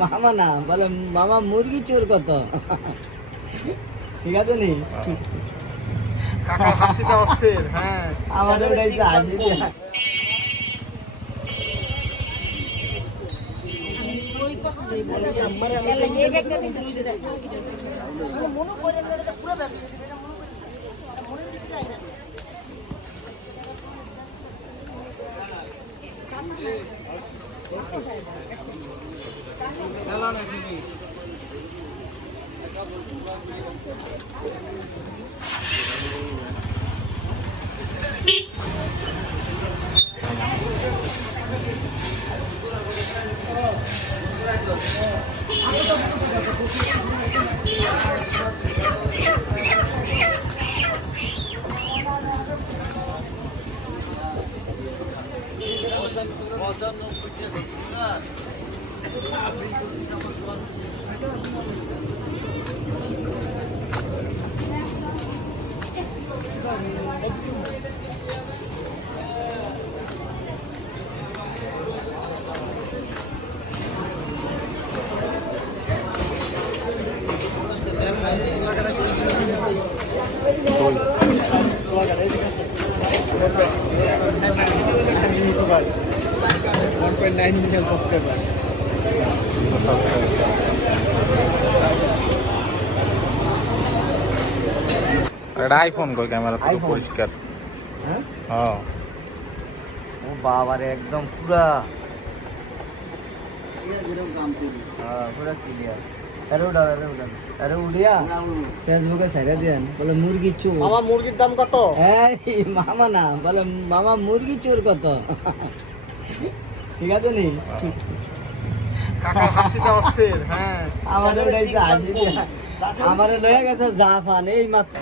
মামা না বলে মামা মুরগি চোর কত। ঠিক আছে নি কাকার হাসিটা অস্থির। হ্যাঁ আমাদের হাসি এটা আইফোন কই ক্যামেরা তো পরিষ্কার। হ্যাঁ হ্যাঁ ও বাবারে একদম পুরা পুরা ক্লিয়ার। আরে উড়িয়া ফেসবুকে ছেড়ে দেন বলে মুরগি চোর। মামা মুরগির দাম কত? এই মামা না বলে মামা মুরগি চোর কত। ঠিক আছে নি কাকার হাসিটা অস্থির। হ্যাঁ আমাদের হাসি আমাদের লয়ে গেছে জাফান এই মাত্র।